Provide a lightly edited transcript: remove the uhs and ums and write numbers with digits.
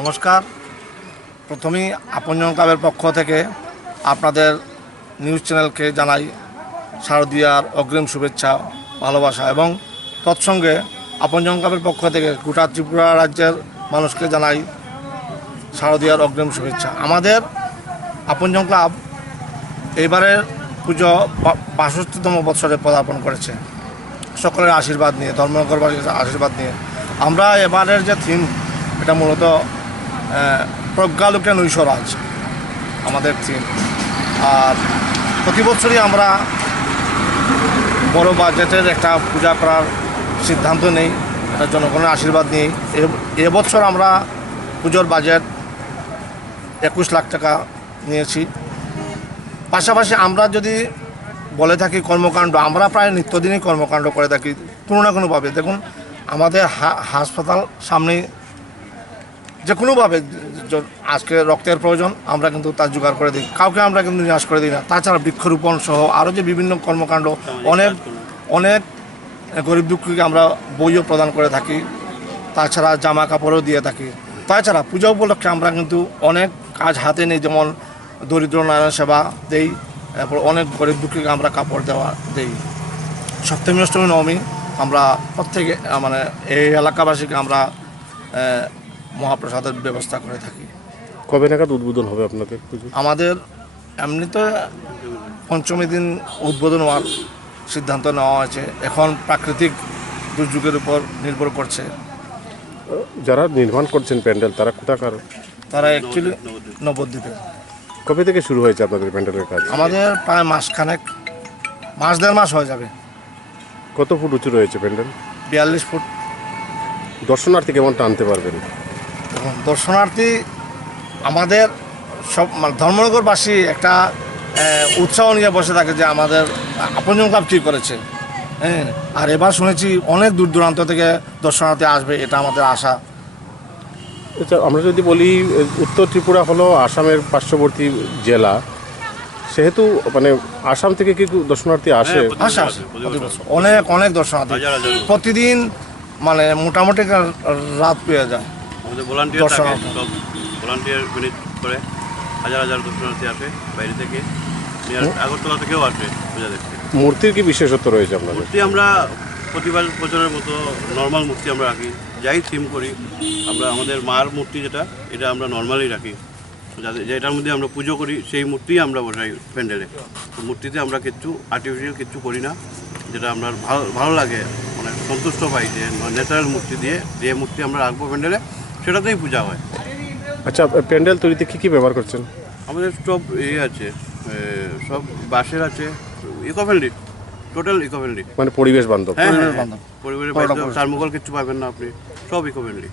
নমস্কার। প্রথমেই আপনজন ক্লাবের পক্ষ থেকে আপনাদের নিউজ চ্যানেলকে জানাই শারদীয়ার অগ্রিম শুভেচ্ছা, ভালোবাসা এবং তৎসঙ্গে আপনজন ক্লাবের পক্ষ থেকে গোটা ত্রিপুরা রাজ্যের মানুষকে জানাই শারদীয়ার অগ্রিম শুভেচ্ছা। আমাদের আপনজন ক্লাব এইবারের পুজো ৬২তম বৎসরে পদার্পণ করেছে সকলের আশীর্বাদ নিয়ে, ধর্মনগরবাসীর আশীর্বাদ নিয়ে। আমরা এবারের যে থিম, এটা মূলত প্রজ্ঞালোকে নৈশরাজ আমাদের থিম। আর প্রতি বছরই আমরা বড় বাজেটের একটা পূজা করার সিদ্ধান্ত নেই, এটা জনগণের আশীর্বাদ নিই। এবছর আমরা পুজোর বাজেট ২১ লাখ টাকা নিয়েছি। পাশাপাশি আমরা যদি বলে থাকি কর্মকাণ্ড, আমরা প্রায় নিত্যদিনই কর্মকাণ্ড করে থাকি কোনো না কোনোভাবে। দেখুন, আমাদের হাসপাতাল সামনে যে কোনোভাবে আজকে রক্তের প্রয়োজন, আমরা কিন্তু তার জোগাড় করে দিই, কাউকে আমরা কিন্তু নিরাশ করে দিই না। তাছাড়া বৃক্ষরোপণ সহ আরও যে বিভিন্ন কর্মকাণ্ড, অনেক গরিব দুঃখীকে আমরা বইও প্রদান করে থাকি, তাছাড়া জামা কাপড়ও দিয়ে থাকি। তাছাড়া পূজা উপলক্ষে আমরা কিন্তু অনেক কাজ হাতে নিই, যেমন দরিদ্র নারায়ণ সেবা দেই, এরপর অনেক গরিব দুঃখীকে আমরা কাপড় দেই। সপ্তমী অষ্টমী নবমী আমরা প্রত্যেকে এই এলাকাবাসীকে আমরা মহাপ্রসাদের ব্যবস্থা করে থাকি। কবে নাগাদ উদ্বোধন হবে আপনাদের পুজো? আমাদের এমনিতে পঞ্চমী দিন উদ্বোধন হওয়ার সিদ্ধান্ত নেওয়া হয়েছে। এখন প্রাকৃতিক দুর্যোগের উপর নির্ভর করছে। যারা নির্মাণ করছেন প্যান্ডেল, তারা কোথাকার? তারা অ্যাকচুয়ালি নবদ্বীপে। কবে থেকে শুরু হয়েছে আপনাদের প্যান্ডেলের কাজ? আমাদের প্রায় মাসখানেক, দেড় মাস হয়ে যাবে। কত ফুট উঁচু রয়েছে প্যান্ডেল? ৪২ ফুট। দর্শনার্থী কেমন টানতে পারবেন? দর্শনার্থী আমাদের সব ধর্মনগরবাসী একটা উৎসাহ নিয়ে বসে থাকে যে আমাদের আপনজন ক্লাব কী করেছে। হ্যাঁ, আর এবার শুনেছি অনেক দূর দূরান্ত থেকে দর্শনার্থী আসবে, এটা আমাদের আশা। আচ্ছা, আমরা যদি বলি উত্তর ত্রিপুরা হলো আসামের পার্শ্ববর্তী জেলা, সেহেতু আসাম থেকে কি দর্শনার্থী আসে? আসে অনেক দর্শনার্থী প্রতিদিন, মোটামুটি রাত পেয়ে যায়। আমাদের ভলান্টিয়ার থাকে, সব ভলান্টিয়ার মিনিট করে হাজার দর্শনার্থী আসে বাইরে থেকে, আগরতলা থেকেও আসে পূজা দেখতে। মূর্তির কি বিশেষত্ব রয়েছে আপনাদের? মূর্তি আমরা প্রতিবার বছরের মতো নর্মাল মূর্তি আমরা রাখি, যাই থিম করি। আমরা আমাদের মার মূর্তি এটা আমরা নর্মালি রাখি, যেটার মধ্যে আমরা পুজো করি সেই মূর্তি আমরা বসাই প্যান্ডেলে। মূর্তিতে আমরা আর্টিফিশিয়াল কিচ্ছু করি না, যেটা আমরা ভালো লাগে, সন্তুষ্ট পাই যে ন্যাচারাল মূর্তি দিয়ে যে মূর্তি আমরা রাখবো প্যান্ডেলে, সেটাতেই পূজা হয়। আচ্ছা, প্যান্ডেল তৈরিতে কী ব্যবহার করছেন? আমাদের সব আছে, সব বাঁশের আছে, ইকোফ্রেন্ডলি, টোটাল ইকোফ্রেন্ডলি, পরিবেশ বান্ধব। হ্যাঁ, পরিবেশ বান্ধব, থার্মোকল কিচ্ছু পাবেন না আপনি, সব ইকোফ্রেন্ডলি।